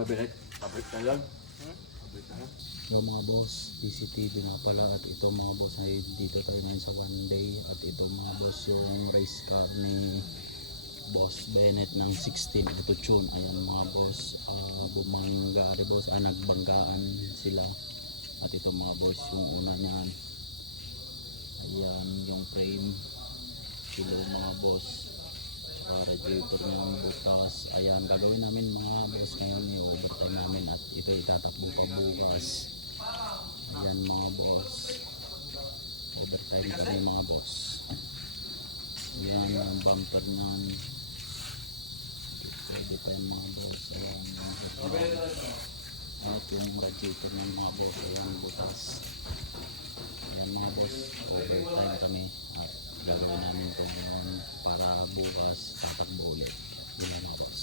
Pabrik na lang. Pabrik na lang. So mga boss, PCTV nga pala at ito mga boss ay dito tayo ngayon sa one day at ito mga boss yung race car ni Boss Bennett ng 16 ito tune. Ayan mga boss, bumangga boss, nagbanggaan sila at ito mga boss yung una niyan. Ayan yung frame sila mga boss, radiator niya butas. Ayan gagawin namin mga boss ngayon yung overtime namin at ito itatakbo pa bukas. Ayan mga boss, overtime kami mga boss. Ayan ang bumper niyan, pwede pa yung mga boss. Ayan at yung radiator ng mga boss, ayan butas. Ayan mga boss, overtime kami at gagawin namin ito para bukas tatakbo ulit. Ayan mga boss.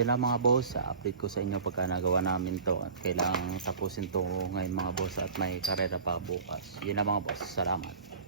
Yan lang mga boss, update ko sa inyo pagka nagawa namin to at kailangang tapusin to ngayon mga boss at may karera pa bukas. Yan lang mga boss, salamat.